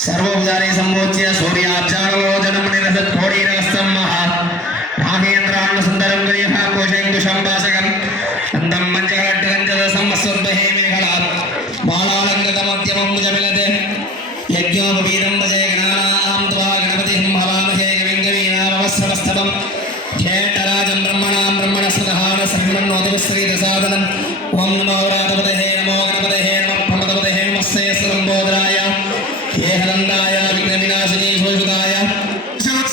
सर्वोपचारे संबोध्य सूर्याब्जालोचनं निरसत्कोटिरहस्तं महा माहेन्द्रान्न सुन्दरं गृहः कोशङ्कुशं वाचकं नन्दं पञ्चकट्टकञ्चदसं वस्वद्भहे मेघलात् बालालङ्कृतमध्यमं मुजमिलते यज्ञोपवीतं भजे गणानां त्वा गणपतिं भवामहे कविं कवीनामवस्त्रमस्तवं खेटराजं ब्रह्मणां ब्रह्मणस्पतहान सर्वन्नोदिवस्त्रीदसादनम् ॐ नमो राधपतये नमो गणपतये नमः प्रमदपतये नमस्ते सर्वम्बोधराय हेहनन्दाय विघ्नविनाशिनी शोषुताय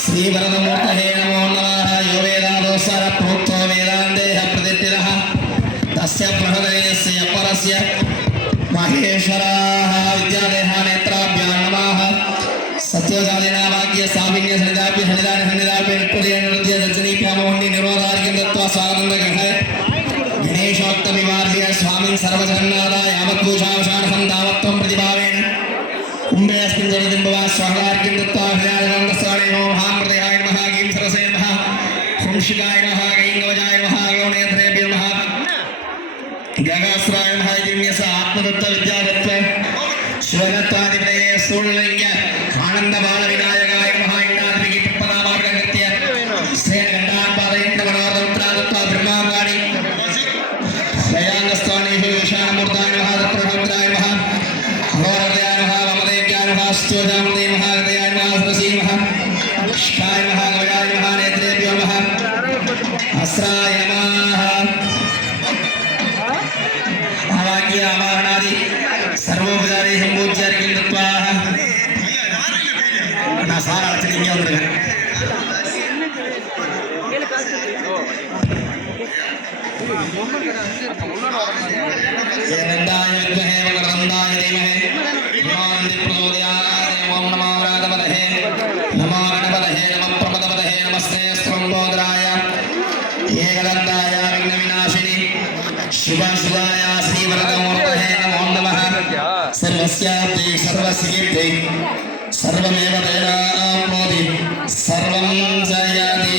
श्रीवरदमूर्तये नमो नमः यो वेदादोस्सर प्रोक्तो वेदान्तेह प्रतिष्ठितः तस्य प्रहृदयस्य परस्य महेश्वराः विद्यादेहा नेत्राभ्यां नमः सत्यजादिना वाक्य साविन्य सनिदाभ्य सनिदान सनिदाभ्य निष्पदे नृत्य दर्शनीभ्यां मोहनी निर्वादार्घ्यं दत्त्वा स्वागतम् गणेशोक्त विवार्य स्वामी सर्वजगन्नाथा यावत्पूषावशानहं तावत्त्वं प्रतिभावेन कुम्भे अस्मिन् जनिदिम्बवा स्वाहार्घ्यं दत्त्वा हृदयानन्दस्थाने महामृतयाय नमः गीं सरसे नमः हुंशिकाय नमः गैङ्गवजाय नमः गौणेन्द्रेभ्यो नमः गगास्राय नमः दिव्यस आत्मदत्त विद्यादत्त शिवदत्तादिप्रये सूर्यलिङ्ग आनन्दबालविनायकाय नमः इण्डाद्रिगी पुष्पनामार्गकृत्य श्रेणगण्डान् पादयन्त्र मनोदत्तादत्ता ब्रह्माङ्गाणि दयाङ्गस्थानेषु ईशानमूर्ताय नमः दत्तप्रभुत्राय नमः अघोरहृदयाय नमः वामदेव्याय नमः स्तोजामुदे नमः हृदयाय नमः सरसी नमः शिखाय नमः गवयाय नमः नेत्रेभ्यो नमः अस्राय नमः आवाक्य आवाहनादि सर्वोपचारे संपूज्यार्घ्यं दत्त्वा ना सारा अड़चनिंगे वंदिरुक्केन नन्दाय विद्महे वक्रतुण्डाय धीमहि ॐ नमो राधपतये नमो गणपतये नमः प्रमदपतये नमस्ते स्त्वम्बोधराय एकदन्ताय विघ्नविनाशिनि शिवशिवाय श्रीवरदमूर्तये नमो नमः सर्वस्याप्ति सर्वसिद्धिर्थे सर्वमेव तेनाप्नोति सर्वं जयति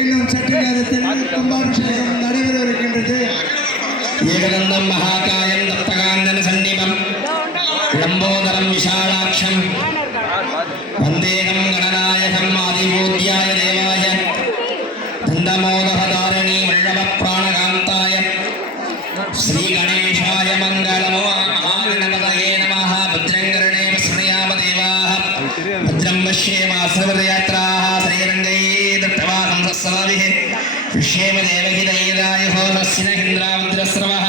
இன்னும் சற்று நேரத்தில் கும்பாபிஷேகம் நடைபெறவிருக்கின்றது. ஏகதந்தம் மகாகாயம் தப்தகாந்தன சன்னிபம் லம்போதரம் விஷாலாட்சம் வந்தேகம் கணநாயகம் ஆதிபூத்யாய தேவாய தந்தமோதரதாரணி வல்லவ பிராணகாந்தாய ஸ்ரீ கணேசாய மங்களமோ மகாகணபதயே நமः भद्रङ्कर्णे स्मृयाम देवाः भद्रं पश्येम सर्वयात्राः श्रीरङ्गैः दत्तवासं सत्समाभिः विश्वेम देवहितैराय होमस्सिनहिन्द्रावद्रस्रवः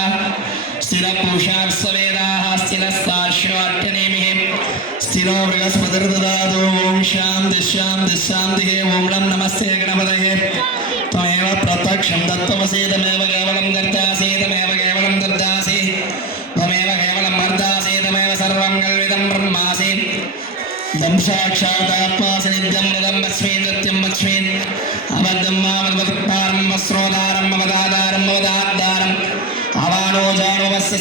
स्थिरपूषार्स्ववेदाः स्थिरस्ताश्वाट्यनेमिः स्थिरो बृहस्पतिर्ददातु ॐ शान्तिः शान्तिः शान्तिः ॐ लं नमस्ते गणपतये त्वमेव प्रत्यक्षं दत्तमसि तमेव केवलं कर्तासि तमेव केवलं दर्दासि त्वमेव केवलं मर्दासि तमेव सर्वं कल्विदं ब्रह्मासि दं साक्षादात्मासि नित्यं मृदं वस्मि नृत्यं वच्मि अबद्धं मामद्वत्पारं वस्रोदारं ममदादारं ममदाद्दारं अवानोजानोवस्य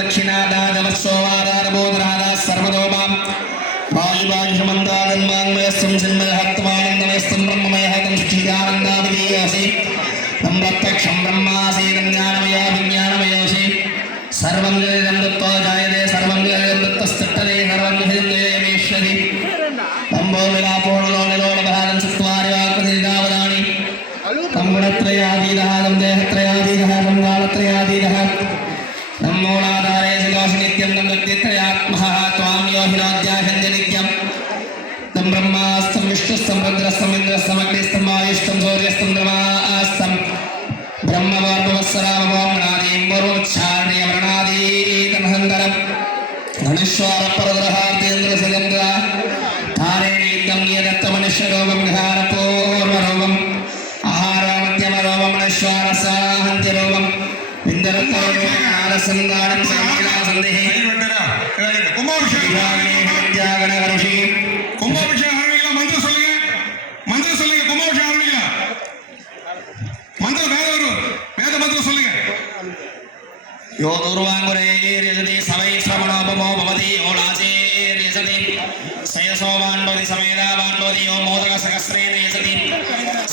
दक्षिणादादवत्सोवादारबोधरादा सर्वदोमां वायुवायुषमन्दानन्मान्मयस्तं जन्महत्वानन्दमयस्तं ब्रह्ममयहतं चिदानन्दाभिधीयोऽसि तं प्रत्यक्षं ब्रह्मासि तं ज्ञानमया विज्ञानमयोऽसि सर्वं जगदं दत्त्वा जायते सर्वं जगदं दत्तस्तिष्ठते सर्वं जगदं जयमेष्यति तं भोमिलापोणलोनिलोलभागं चत्वारि वाक्पतिर्गावदानि तं गुणत्रयाधीतः तं देहत्रयाधीतः तं कालत्रयाधीतः तं मूलाधारे सुलोषि नित्यं तं व्यक्तित्रयात्मः त्वां योहिनाद्याहन्ति नित्यं तं ब्रह्मास्तं विष्णुस्तं रुद्रस्तं इन्द्रस्तं अग्निस्तं वायुस्तं सूर्यस्तं द्रवास्तं ब्रह्मवर्भवस्सरामोम्नादीं पूर्वोच्चार्यवर्णादीतमहङ्करं गणेश्वरपरद्रहार्तेन्द्रसुगन्ध धारेणीतं नियदत्तमनुष्यरोगं विहारपूर्वरोगम् आहारमध्यमरोगं नश्वारसाहन्त्यरोगं विन्दरत्तरोगं सन्देः विद्यागणकरुषि கும்பாபிஷேகம் ஆரம்பிக்கலாம். மந்திரம் சொல்லுங்க, மந்திரம் சொல்லுங்க. கும்பாபிஷேகம் ஆரம்பிக்கலாம். மந்திரம் வேத மந்திரம் சொல்லுங்க. यो दूर्वाङ्गुरैर्यजति सवै श्रवणोपमो भवति यो लाचैर्यजति सयसोवान् भवति समेधावान् भवति यो मोदकसहस्रेण यजति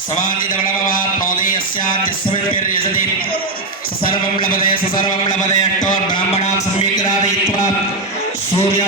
सवादितवलभवाप्नोति यस्याद्यस्यविर्यजति सर्वं लभते अट्टोर्ब्राह्मण సూర్య